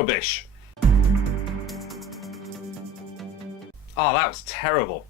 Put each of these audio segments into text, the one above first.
rubbish. Oh, that was terrible.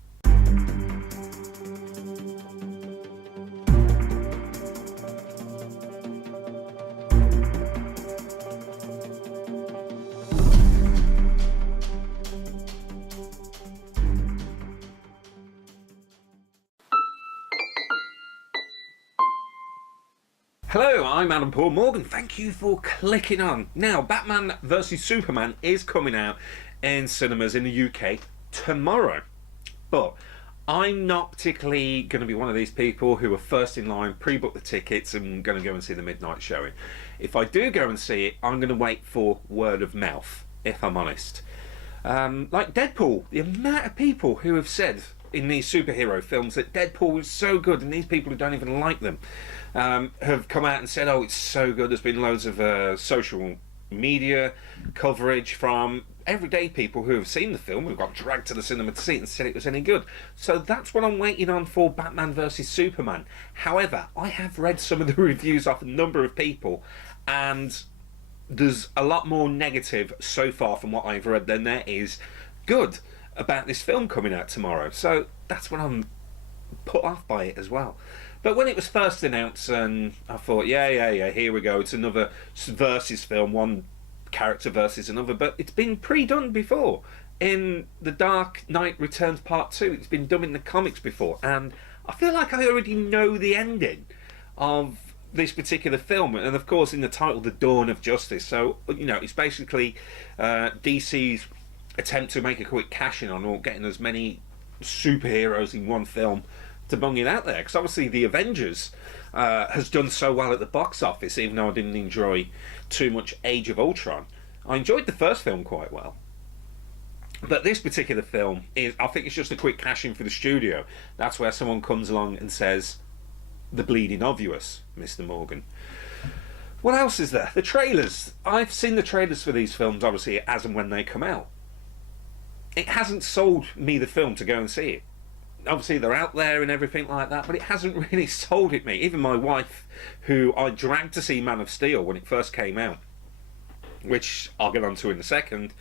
Hello, I'm Adam Paul Morgan. Thank you for clicking on. Now, Batman vs Superman is coming out in cinemas in the UK tomorrow. But I'm not particularly going to be one of these people who are first in line, pre-book the tickets and going to go and see the midnight showing. If I do go and see it, I'm going to wait for word of mouth, if I'm honest. Like Deadpool, the amount of people who have said in these superhero films that Deadpool was so good, and these people who don't even like them have come out and said, oh, it's so good. There's been loads of social media coverage from everyday people who have seen the film, who got dragged to the cinema to see it and said it was any good. So that's what I'm waiting on for Batman vs Superman. However, I have read some of the reviews off a number of people, and there's a lot more negative so far from what I've read than there is good about this film coming out tomorrow. So that's when I'm put off by it as well. But when it was first announced, and I thought, yeah, here we go, it's another versus film, one character versus another. But it's been pre-done before. In The Dark Knight Returns Part 2, it's been done in the comics before, and I feel like I already know the ending of this particular film, and of course in the title, The Dawn of Justice. So, you know, it's basically DC's attempt to make a quick cash in on, or getting as many superheroes in one film to bung it out there, because obviously the Avengers has done so well at the box office, even though I didn't enjoy too much Age of Ultron. I enjoyed the first film quite well, but this particular film is, I think it's just a quick cash in for the studio. That's where someone comes along and says, the bleeding obvious, Mr. Morgan. What else is there? The trailers. I've seen the trailers for these films, obviously, as and when they come out. It hasn't sold me the film to go and see it. Obviously they're out there and everything like that, but it hasn't really sold it me. Even my wife, who I dragged to see Man of Steel when it first came out, which I'll get onto in a second,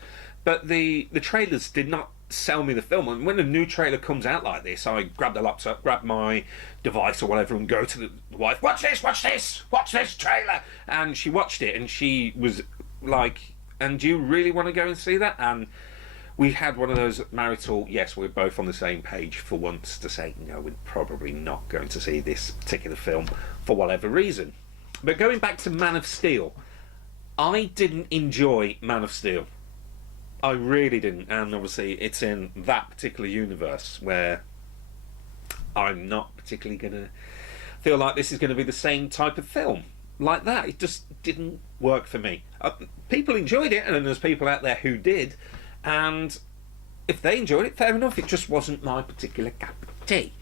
but the trailers did not sell me the film. And when a new trailer comes out like this, I grab the laptop, grab my device or whatever, and go to the wife, watch this trailer. And she watched it and she was like, and do you really want to go and see that? And we had one of those marital, yes, we're both on the same page for once, to say, no, we're probably not going to see this particular film for whatever reason. But going back to Man of Steel, I didn't enjoy Man of Steel. I really didn't. And obviously it's in that particular universe where I'm not particularly going to feel like this is going to be the same type of film like that. It just didn't work for me. People enjoyed it, and there's people out there who did. And if they enjoyed it, fair enough. It just wasn't my particular cup of tea.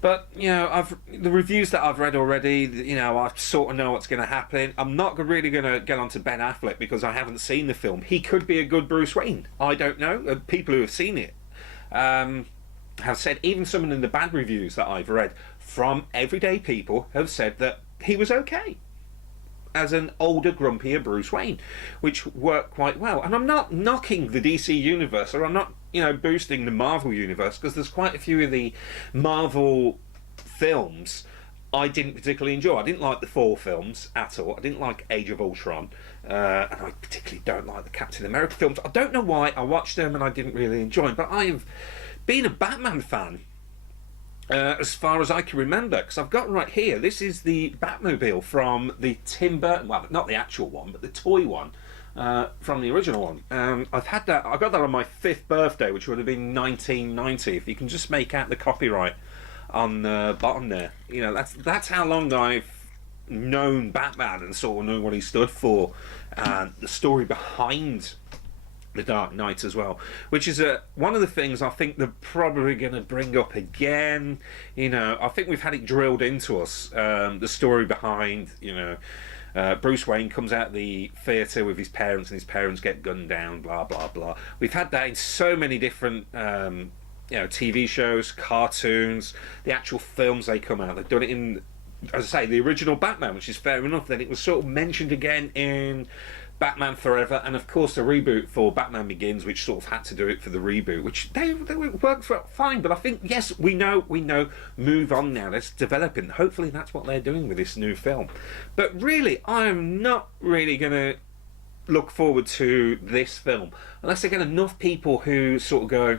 But, you know, the reviews that I've read already, you know, I sort of know what's going to happen. I'm not really going to get onto Ben Affleck because I haven't seen the film. He could be a good Bruce Wayne. I don't know. People who have seen it have said, even some of the bad reviews that I've read from everyday people have said that he was okay as an older, grumpier Bruce Wayne, which worked quite well. And I'm not knocking the DC universe, or I'm not, you know, boosting the Marvel universe, because there's quite a few of the Marvel films I didn't particularly enjoy. I didn't like the 4 films at all. I didn't like Age of Ultron, and I particularly don't like the Captain America films. I don't know why. I watched them and I didn't really enjoy them, but I've been a Batman fan as far as I can remember, because I've got right here, this is the Batmobile from the Tim Burton, well, not the actual one, but the toy one from the original one. I've had that, I got that on my 5th birthday, which would have been 1990, if you can just make out the copyright on the bottom there. You know, that's how long I've known Batman and sort of known what he stood for, and the story behind The Dark Knight as well, which is one of the things I think they're probably going to bring up again. You know, I think we've had it drilled into us, the story behind, you know, Bruce Wayne comes out of the theatre with his parents and his parents get gunned down, blah, blah, blah. We've had that in so many different, you know, TV shows, cartoons, the actual films they come out. They've done it in, as I say, the original Batman, which is fair enough. Then it was sort of mentioned again in Batman Forever, and of course the reboot for Batman Begins, which sort of had to do it for the reboot, which they worked for fine. But I think, yes, we know, move on now. Let's develop it. Hopefully that's what they're doing with this new film. But really, I'm not really gonna look forward to this film unless I get enough people who sort of go,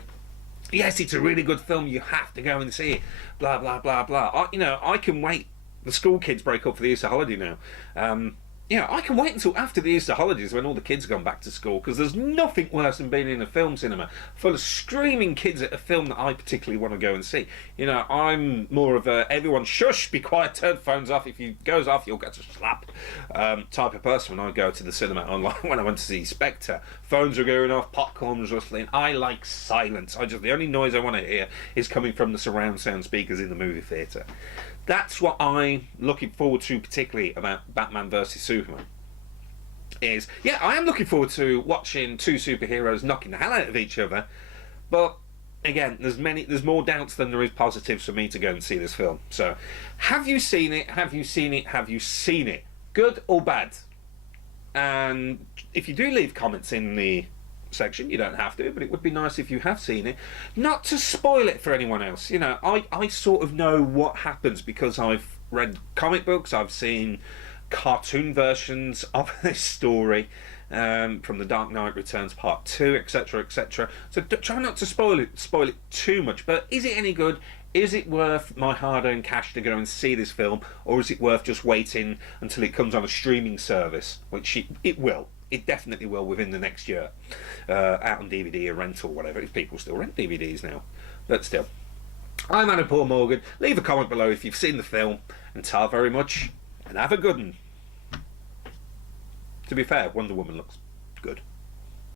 yes, it's a really good film, you have to go and see it, blah blah blah blah. I can wait. The school kids break up for the Easter holiday now. I can wait until after the Easter holidays when all the kids have gone back to school, because there's nothing worse than being in a film cinema full of screaming kids at a film that I particularly want to go and see. I'm more of a everyone shush, be quiet, turn phones off. If you goes off, you'll get a slap type of person when I go to the cinema online. When I went to see Spectre, phones are going off, popcorn's rustling. I like silence. The only noise I want to hear is coming from the surround sound speakers in the movie theatre. That's what I'm looking forward to, particularly about Batman vs Superman. I am looking forward to watching two superheroes knocking the hell out of each other, but again, there's more doubts than there is positives for me to go and see this film. So, have you seen it? Have you seen it? Have you seen it? Good or bad? And if you do leave comments in the section, you don't have to, but it would be nice if you have seen it, not to spoil it for anyone else. I sort of know what happens because I've read comic books, I've seen cartoon versions of this story, from The Dark Knight Returns Part 2, etc, etc. So try not to spoil it too much. But is it any good? Is it worth my hard-earned cash to go and see this film, or is it worth just waiting until it comes on a streaming service, which it will. It definitely will within the next year, out on DVD or rental, whatever, if people still rent DVDs now. But still, I'm Adam Paul Morgan. Leave a comment below if you've seen the film, and ta very much, and have a good one. To be fair, Wonder Woman looks good.